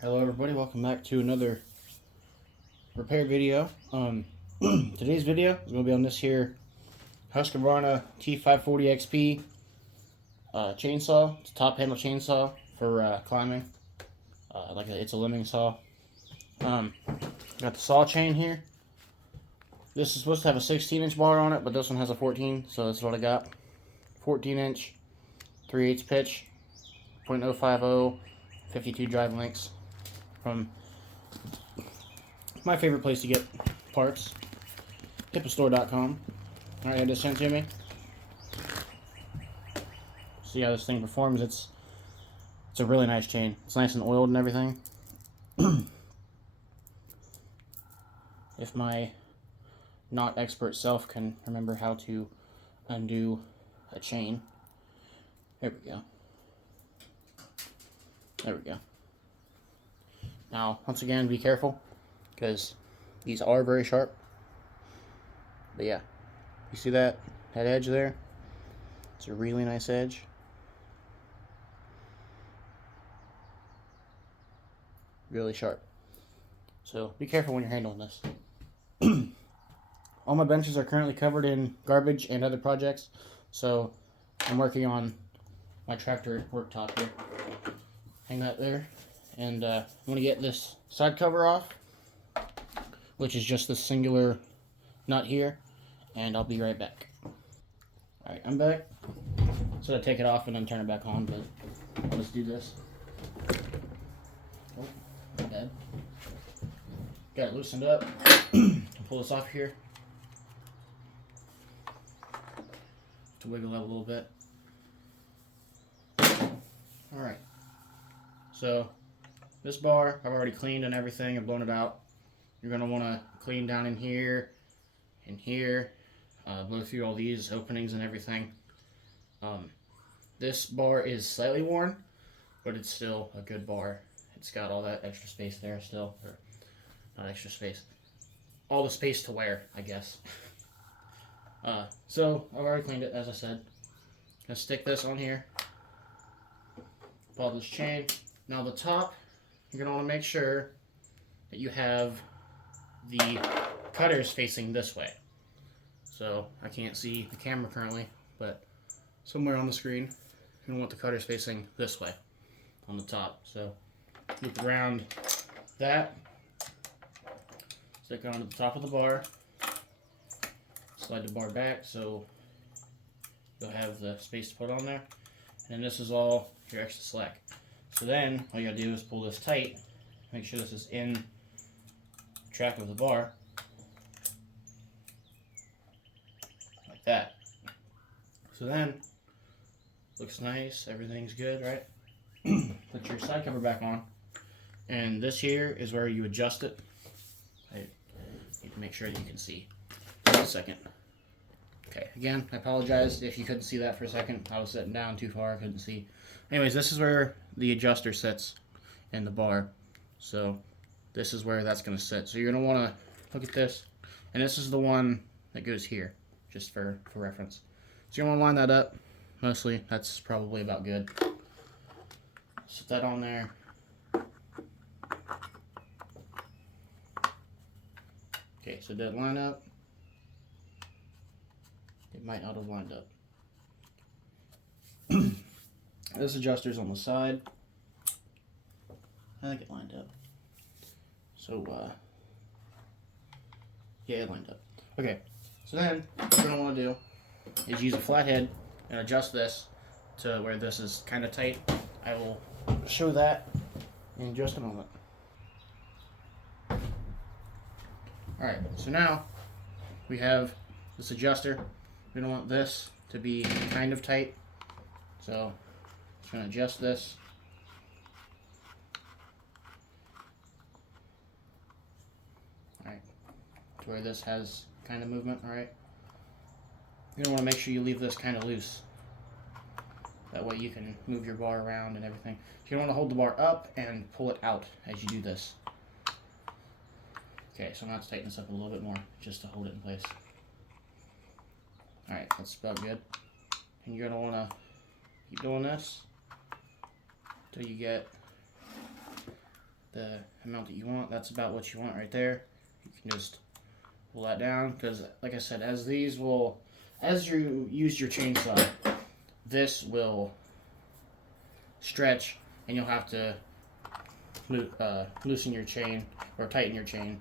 Hello everybody, welcome back to another repair video. Today's video is going to be on this here Husqvarna T540XP chainsaw. It's a top handle chainsaw for climbing. It's a limbing saw. Got the saw chain here. This is supposed to have a 16-inch bar on it, but this one has a 14, so that's what I got. 14-inch, 3/8 pitch, 0.050, 52 drive links from my favorite place to get parts, hipastore.com. Alright, had this sent to me. See how this thing performs. It's a really nice chain. It's nice and oiled and everything. If my not expert self can remember how to undo a chain. There we go. There we go. Now, once again, be careful, because these are very sharp. But yeah, you see that edge there? It's a really nice edge. Really sharp. So be careful when you're handling this. All my benches are currently covered in garbage and other projects, so I'm working on my tractor worktop here. Hang that there. And I'm going to get this side cover off, which is just this singular nut here, and I'll be right back. Alright, I'm back. So I take it off and then turn it back on, but let's do this. Oh, my bad. Got it loosened up. Pull this off here. To wiggle it a little bit. Alright. So this bar, I've already cleaned and everything and blown it out. You're going to want to clean down in here, blow through all these openings and everything. This bar is slightly worn, but it's still a good bar. It's got all that extra space there still, or not extra space, all the space to wear, I guess. So I've already cleaned it, as I said. Gonna stick this on here, pull this chain. Now the top, you're going to want to make sure that you have the cutters facing this way. So I can't see the camera currently, but somewhere on the screen, you're going to want the cutters facing this way on the top. So loop around that, stick it onto the top of the bar, slide the bar back so you'll have the space to put on there. And this is all your extra slack. So then, all you gotta do is pull this tight, make sure this is in track of the bar, like that. So then, looks nice, everything's good, right? Put your side cover back on, and this here is where you adjust it. I need to make sure that you can see. Just a second. Okay, again, I apologize if you couldn't see that for a second. I was sitting down too far, I couldn't see. Anyways, this is where the adjuster sits in the bar. So this is where that's going to sit. So you're going to want to look at this. And this is the one that goes here, just for reference. So you want to line that up. Mostly, that's probably about good. Set that on there. Okay, so did it line up? It might not have lined up. This adjuster's on the side. I think it lined up. So, yeah, it lined up. Okay, so then what you're going to want to do is use a flathead and adjust this to where this is kind of tight. I will show that in just a moment. Alright, so now we have this adjuster. We don't want this to be kind of tight, so I'm going to adjust this. Alright, to where this has kind of movement, alright? You're going to want to make sure you leave this kind of loose. That way you can move your bar around and everything. You don't want to hold the bar up and pull it out as you do this. Okay, so now let's tighten this up a little bit more just to hold it in place. Alright, that's about good. And you're going to want to keep doing this until you get the amount that you want. That's about what you want right there. You can just pull that down, because like I said, as you use your chainsaw, this will stretch and you'll have to loosen your chain or tighten your chain.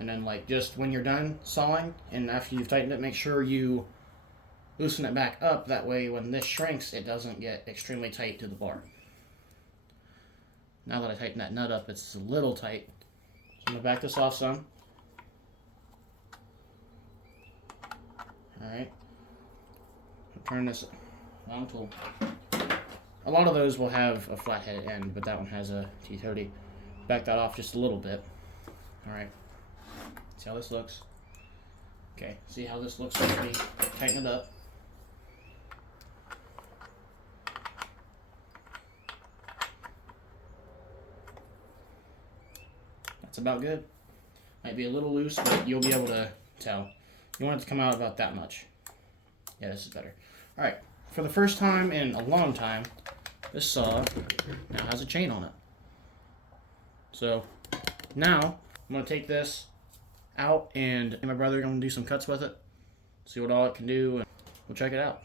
And then like just when you're done sawing and after you've tightened it, make sure you loosen it back up. That way when this shrinks, it doesn't get extremely tight to the bar. Now that I tightened that nut up, it's a little tight. So I'm going to back this off some. Alright. Turn this long tool. A lot of those will have a flathead end, but that one has a T-toady. Back that off just a little bit. Alright. See how this looks? Okay, see how this looks when we tighten it up. That's about good. Might be a little loose, but you'll be able to tell. You want it to come out about that much. Yeah, this is better. Alright, for the first time in a long time, this saw now has a chain on it. So, now, I'm going to take this out and my brother going to do some cuts with it. See what all it can do, and we'll check it out.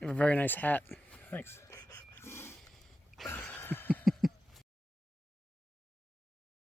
You have a very nice hat. Thanks.